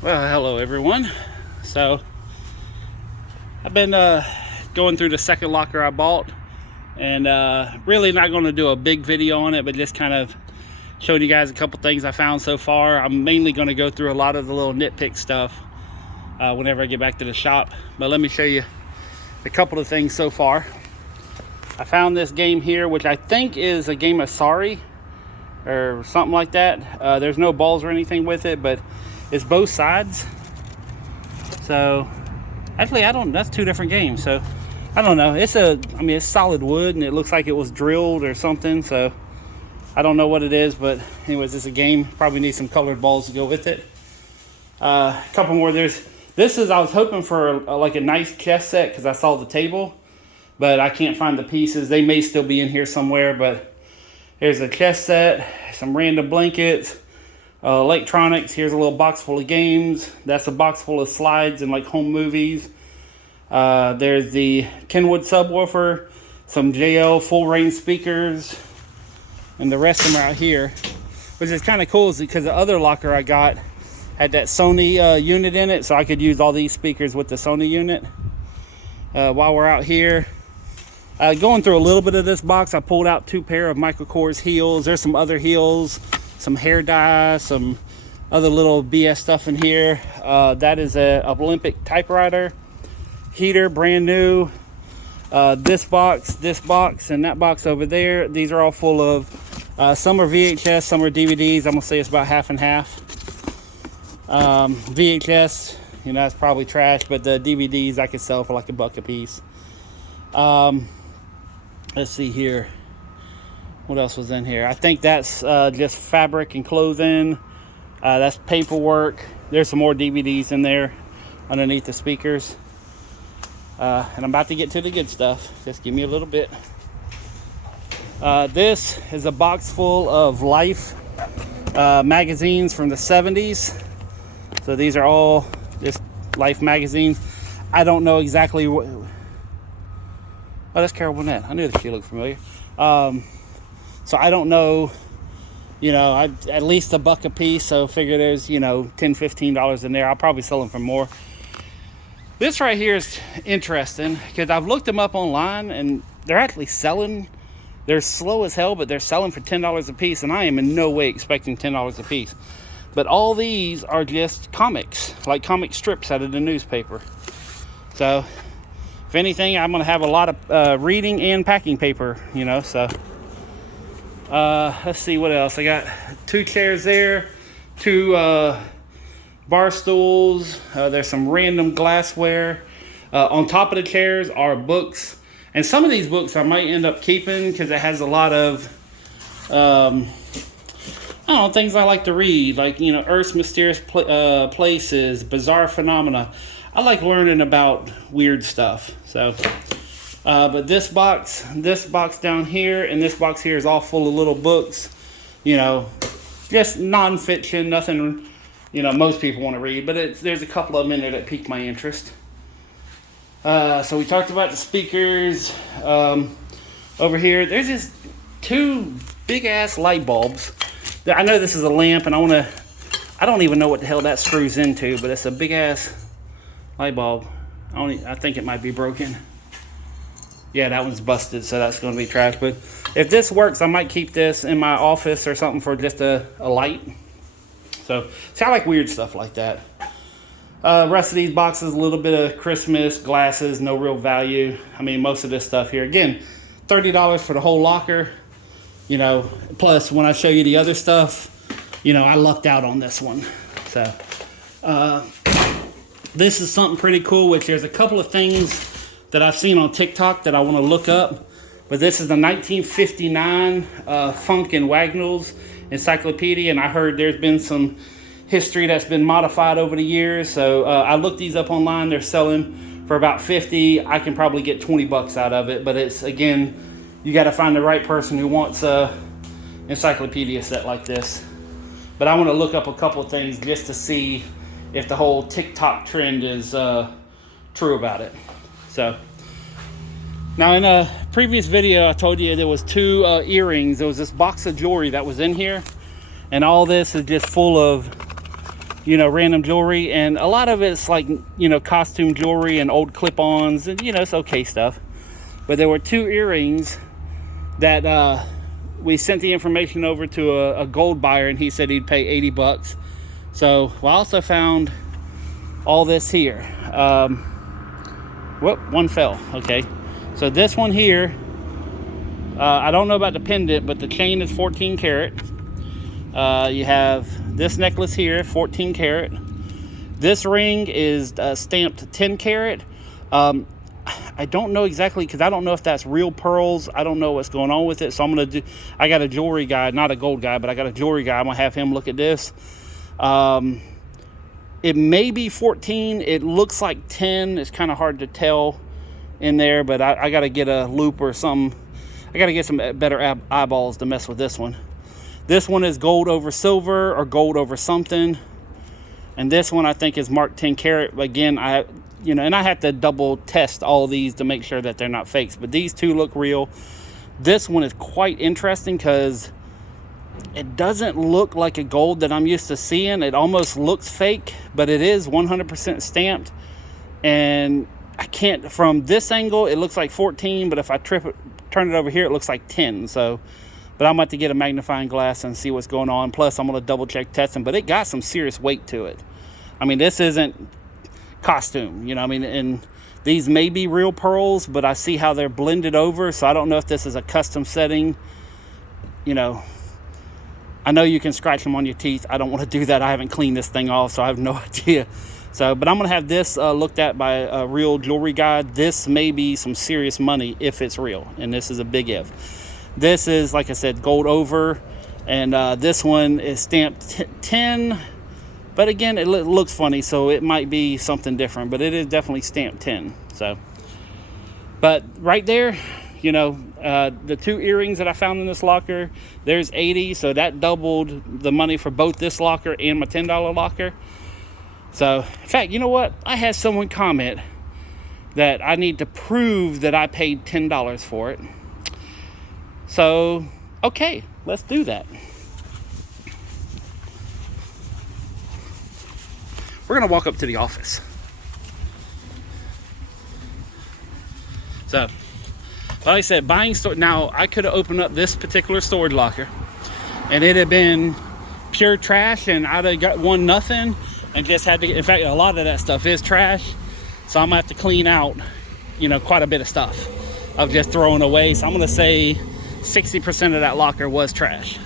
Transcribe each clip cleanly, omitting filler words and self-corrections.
Well, hello everyone. So I've been going through the second locker I bought, and really not going to do a big video on it, but just kind of showing you guys a couple things I found so far. I'm mainly going to go through a lot of the little nitpick stuff whenever I get back to the shop, but let me show you a couple of things so far. I found this game here, which I think is a game of Sorry or something like that. There's no balls or anything with it, but it's both sides. So actually, that's two different games. So I don't know. It's solid wood, and it looks like it was drilled or something. So I don't know what it is, but anyways, it's a game. Probably need some colored balls to go with it. A couple more. I was hoping for like a nice chess set because I saw the table, but I can't find the pieces. They may still be in here somewhere, but here's a chess set, some random blankets, electronics. Here's a little box full of games. That's a box full of slides and like home movies. There's the Kenwood subwoofer, some JL full range speakers, and the rest of them are out here, which is kind of cool because the other locker I got had that Sony unit in it, so I could use all these speakers with the Sony unit. While we're out here, going through a little bit of this box, I pulled out 2 pair of Michael Kors heels. There's some other heels, some hair dye, some other little BS stuff in here. That is a Olympic typewriter, heater, brand new. This box, and that box over there. These are all full of, some are VHS, some are DVDs. I'm gonna say it's about half and half. VHS, that's probably trash, but the DVDs I could sell for like $1 a piece. Let's see here. What else was in here? I think that's just fabric and clothing. That's paperwork. There's some more DVDs in there underneath the speakers. And I'm about to get to the good stuff. Just give me a little bit. This is a box full of Life magazines from the 70s. So these are all just Life magazines. I don't know exactly what... Oh, that's Carol Burnett. I knew that she looked familiar. So I don't know, at least $1 a piece. So figure there's, $10, $15 in there. I'll probably sell them for more. This right here is interesting because I've looked them up online and they're actually selling. They're slow as hell, but they're selling for $10 a piece. And I am in no way expecting $10 a piece. But all these are just comics, like comic strips out of the newspaper. So if anything, I'm going to have a lot of reading and packing paper, so. Let's see what else. I got 2 chairs there, 2 bar stools. There's some random glassware. On top of the chairs are books. And some of these books I might end up keeping because it has a lot of, things I like to read. Like, Earth's Mysterious Places, Bizarre Phenomena. I like learning about weird stuff. So, but this box down here, and this box here is all full of little books, just nonfiction, nothing, most people want to read, but there's a couple of them in there that pique my interest. So we talked about the speakers. Over here, there's just 2 big ass light bulbs. I know this is a lamp, and I don't even know what the hell that screws into, but it's a big ass light bulb. I think it might be broken. Yeah, that one's busted, so that's going to be trash. But if this works, I might keep this in my office or something for just a light. So I like weird stuff like that. Rest of these boxes, a little bit of Christmas, glasses, no real value. Most of this stuff here. Again, $30 for the whole locker. Plus when I show you the other stuff, I lucked out on this one. So this is something pretty cool, which there's a couple of things that I've seen on TikTok that I want to look up. But this is the 1959 Funk and Wagnalls encyclopedia, and I heard there's been some history that's been modified over the years. So I looked these up online. They're selling for about $50. I can probably get $20 out of it, but it's, again, you got to find the right person who wants a encyclopedia set like this. But I want to look up a couple of things just to see if the whole TikTok trend is true about it. So now in a previous video I told you there was 2 earrings. There was this box of jewelry that was in here, and all this is just full of you know, random jewelry, and a lot of it's like, you know, costume jewelry and old clip-ons, and you know, it's okay stuff. But there were 2 earrings that we sent the information over to a gold buyer, and he said he'd pay 80 bucks. So I also found all this here. Whoop, one fell. Okay, so this one here, I don't know about the pendant, but the chain is 14 karat. You have this necklace here, 14 karat. This ring is stamped 10 karat. I don't know exactly, because I don't know if that's real pearls. I don't know what's going on with it. So I'm going to do, I got a jewelry guy, not a gold guy, but I got a jewelry guy. I'm going to have him look at this. It may be 14. It looks like 10. It's kind of hard to tell in there, but I got to get a loop or something. I got to get some better eyeballs to mess with this one. This one is gold over silver or gold over something. And this one I think is marked 10 karat. Again, you know, and I have to double test all these to make sure that they're not fakes, but these 2 look real. This one is quite interesting because it doesn't look like a gold that I'm used to seeing. It almost looks fake, but it is 100% stamped. And I can't, from this angle, it looks like 14, but if I turn it over here, it looks like 10. So, but I'm about to get a magnifying glass and see what's going on. Plus, I'm going to double check testing, but it got some serious weight to it. I mean, this isn't costume, you know, I mean, and these may be real pearls, but I see how they're blended over. So I don't know if this is a custom setting, you know. I know you can scratch them on your teeth. I don't want to do that. I haven't cleaned this thing off, so I have no idea. So, but I'm going to have this looked at by a real jewelry guy. This may be some serious money if it's real, and this is a big if. This is, like I said, gold over, and this one is stamped 10, but again, it looks funny, so it might be something different, but it is definitely stamped 10. So, but right there, you know, the 2 earrings that I found in this locker, there's 80, so that doubled the money for both this locker and my $10 locker. So, in fact, you know what? I had someone comment that I need to prove that I paid $10 for it. So, okay, let's do that. We're going to walk up to the office. So, like I said, buying store. Now, I could have opened up this particular storage locker, and it had been pure trash, and I'd have got won nothing, and just had to. In fact, a lot of that stuff is trash, so I'm gonna have to clean out, you know, quite a bit of stuff of just throwing away. So I'm gonna say 60% of that locker was trash.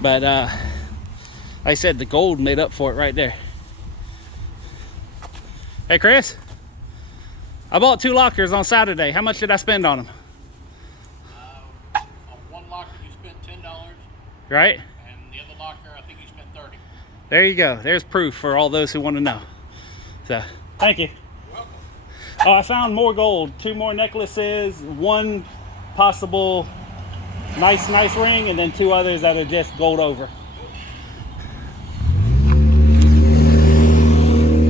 But like I said, the gold made up for it right there. Hey, Chris. I bought 2 lockers on Saturday. How much did I spend on them? On one locker you spent $10. Right? And the other locker I think you spent $30. There you go. There's proof for all those who want to know. So, thank you. You're welcome. Oh, I found more gold. 2 more necklaces. 1 possible nice ring, and then 2 others that are just gold over.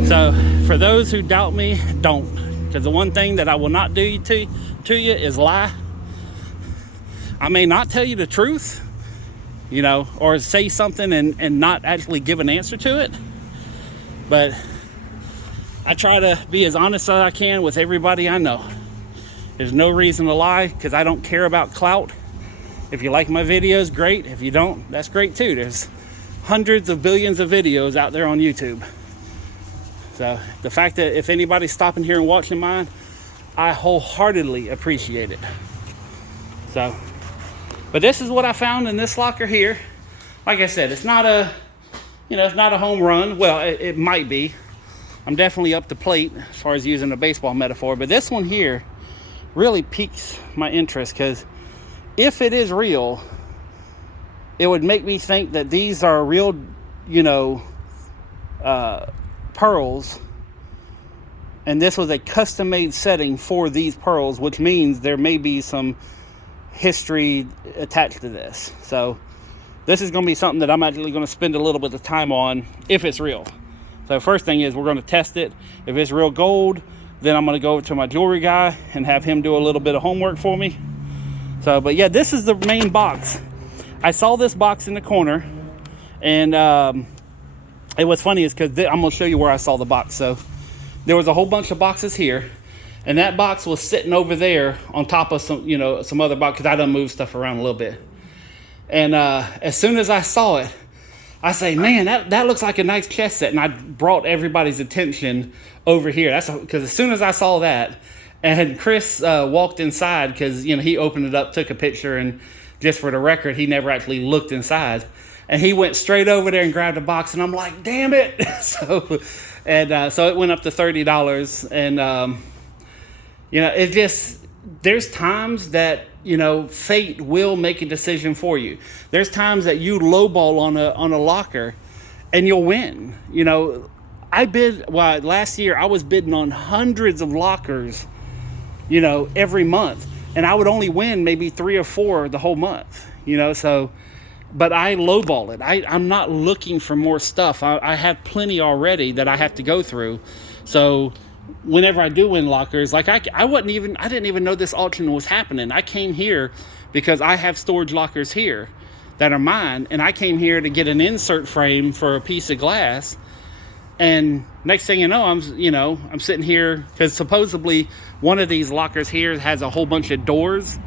So, for those who doubt me, don't. Because the one thing that I will not do to you is lie. I may not tell you the truth, you know, or say something and not actually give an answer to it. But I try to be as honest as I can with everybody I know. There's no reason to lie, because I don't care about clout. If you like my videos, great. If you don't, that's great too. There's hundreds of billions of videos out there on YouTube. So the fact that if anybody's stopping here and watching mine, I wholeheartedly appreciate it. So, but this is what I found in this locker here. Like I said, it's not a, you know, it's not a home run. Well, it might be. I'm definitely up to plate as far as using a baseball metaphor. But this one here really piques my interest, because if it is real, it would make me think that these are real, you know, pearls, and this was a custom-made setting for these pearls, which means there may be some history attached to this. So this is going to be something that I'm actually going to spend a little bit of time on if it's real. So first thing is we're going to test it. If it's real gold, then I'm going to go over to my jewelry guy and have him do a little bit of homework for me. So, but yeah, this is the main box. I saw this box in the corner, and And what's funny is because I'm gonna show you where I saw the box. So there was a whole bunch of boxes here, and that box was sitting over there on top of some, you know, some other box, because I done moved stuff around a little bit. And as soon as I saw it, I say, man, that looks like a nice chess set. And I brought everybody's attention over here. That's because as soon as I saw that, and Chris walked inside, because, you know, he opened it up, took a picture, and just for the record, he never actually looked inside. And he went straight over there and grabbed a box, and I'm like, damn it. So it went up to $30. And, you know, it just, there's times that, you know, fate will make a decision for you. There's times that you lowball on a locker and you'll win. You know, last year I was bidding on hundreds of lockers, you know, every month, and I would only win maybe 3 or 4 the whole month, you know. So, but I lowball it. I'm not looking for more stuff. I have plenty already that I have to go through. So whenever I do win lockers, like I didn't even know this auction was happening. I came here because I have storage lockers here that are mine, and I came here to get an insert frame for a piece of glass. And next thing you know, I'm sitting here because supposedly one of these lockers here has a whole bunch of doors,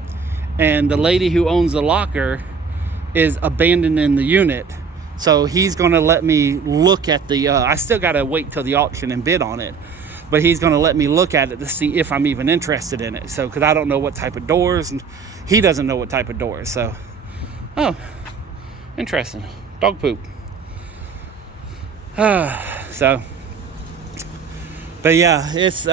and the lady who owns the locker is abandoning the unit. So he's going to let me look at the, I still got to wait till the auction and bid on it, but he's going to let me look at it to see if I'm even interested in it. So, because I don't know what type of doors, and he doesn't know what type of doors. So, oh, interesting. Dog poop. So, but yeah, it's,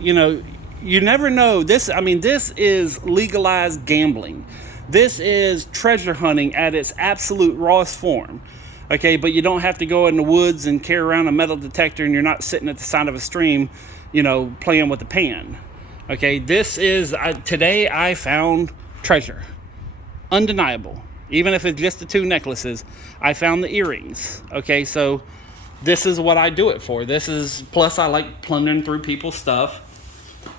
you know, you never know. This is legalized gambling. This is treasure hunting at its absolute rawest form. Okay, but you don't have to go in the woods and carry around a metal detector, and you're not sitting at the side of a stream, you know, playing with the pan. Okay, this is, today I found treasure. Undeniable. Even if it's just the 2 necklaces, I found the earrings. Okay, so this is what I do it for. Plus I like plundering through people's stuff.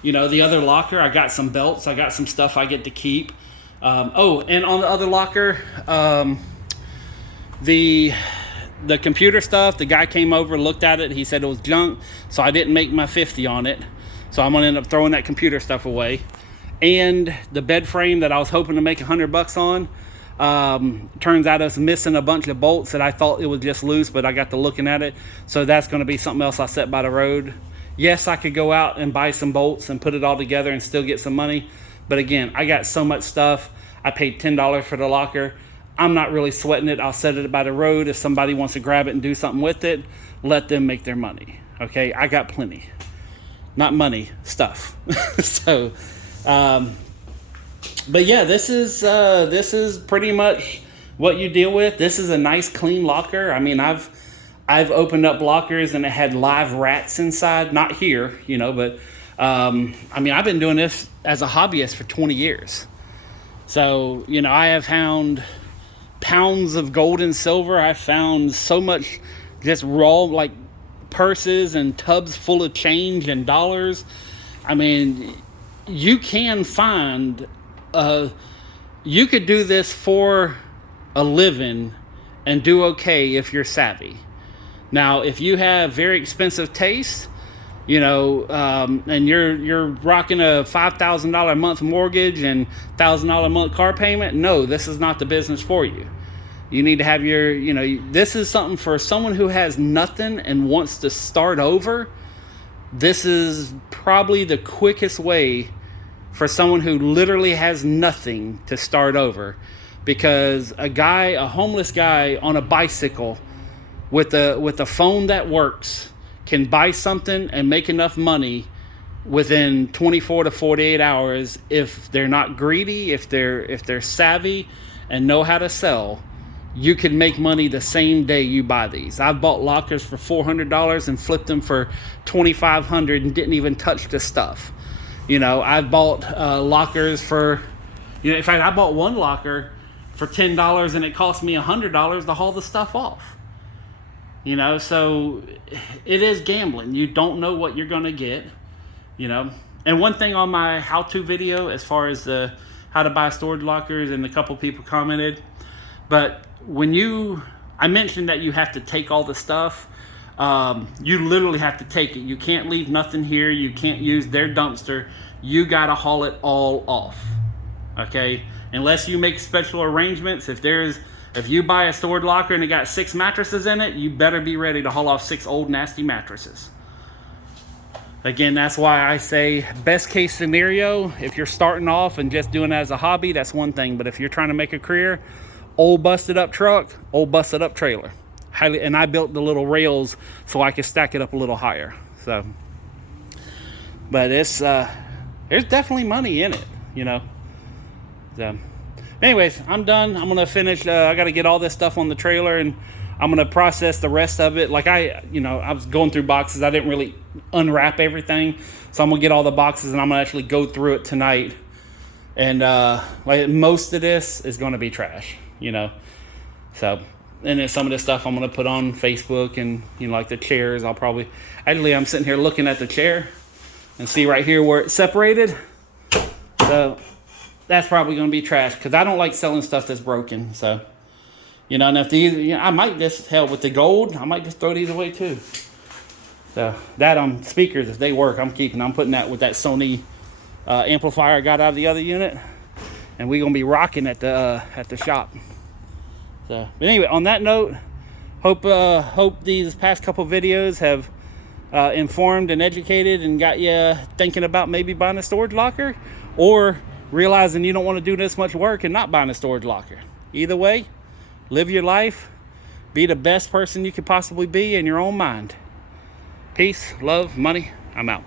You know, the other locker, I got some belts, I got some stuff I get to keep. And on the other locker, the computer stuff, the guy came over, looked at it, he said it was junk, so I didn't make my 50 on it. So I'm gonna end up throwing that computer stuff away. And the bed frame that I was hoping to make $100 on, turns out it's missing a bunch of bolts that I thought it was just loose, but I got to looking at it. So that's gonna be something else I set by the road. Yes, I could go out and buy some bolts and put it all together and still get some money. But again, I got so much stuff. I paid $10 for the locker. I'm not really sweating it. I'll set it by the road. If somebody wants to grab it and do something with it, let them make their money. Okay, I got plenty. Not money, stuff. So, but yeah, this is pretty much what you deal with. This is a nice, clean locker. I mean, I've opened up lockers and it had live rats inside. Not here, you know, but I mean, I've been doing this as a hobbyist for 20 years. So, you know, I have found pounds of gold and silver. I found so much just raw, like, purses and tubs full of change and dollars. I mean, you can find, you could do this for a living and do okay if you're savvy. Now, if you have very expensive taste, you know, and you're rocking a $5,000 a month mortgage and $1,000 a month car payment, no, this is not the business for you. You need to have your, you know, this is something for someone who has nothing and wants to start over. This is probably the quickest way for someone who literally has nothing to start over, because a homeless guy on a bicycle with a phone that works can buy something and make enough money within 24 to 48 hours if they're not greedy, if they're savvy and know how to sell. You can make money the same day you buy these. I've bought lockers for $400 and flipped them for $2,500 and didn't even touch the stuff. You know, I've bought lockers for, you know, in fact, I bought one locker for $10 and it cost me $100 to haul the stuff off. You know, so it is gambling. You don't know what you're going to get, you know. And one thing on my how-to video, as far as the how to buy storage lockers, and a couple people commented, but I mentioned that you have to take all the stuff. You literally have to take it. You can't leave nothing here. You can't use their dumpster. You gotta haul it all off, okay? Unless you make special arrangements. If you buy a storage locker and it got 6 mattresses in it, you better be ready to haul off 6 old nasty mattresses. Again, that's why I say best case scenario, if you're starting off and just doing it as a hobby, that's one thing. But if you're trying to make a career, old busted up truck, old busted up trailer. And I built the little rails so I could stack it up a little higher. So, but it's there's definitely money in it, you know. So, anyways, I'm done. I'm gonna finish. I got to get all this stuff on the trailer, and I'm gonna process the rest of it. Like I was going through boxes. I didn't really unwrap everything, so I'm gonna get all the boxes, and I'm gonna actually go through it tonight. And like most of this is gonna be trash, you know. So, and then some of this stuff I'm gonna put on Facebook, and like the chairs. I'm sitting here looking at the chair, and see right here where it's separated. So that's probably gonna be trash because I don't like selling stuff that's broken. So. And if these, I might just, hell, with the gold, I might just throw these away too. So that speakers, if they work, I'm keeping. I'm putting that with that Sony amplifier I got out of the other unit, and we're gonna be rocking at the shop. So, but anyway, on that note, hope these past couple videos have informed and educated and got you thinking about maybe buying a storage locker, or realizing you don't want to do this much work and not buying a storage locker. Either way. Live your life. Be the best person you could possibly be in your own mind. Peace, love, money. I'm out.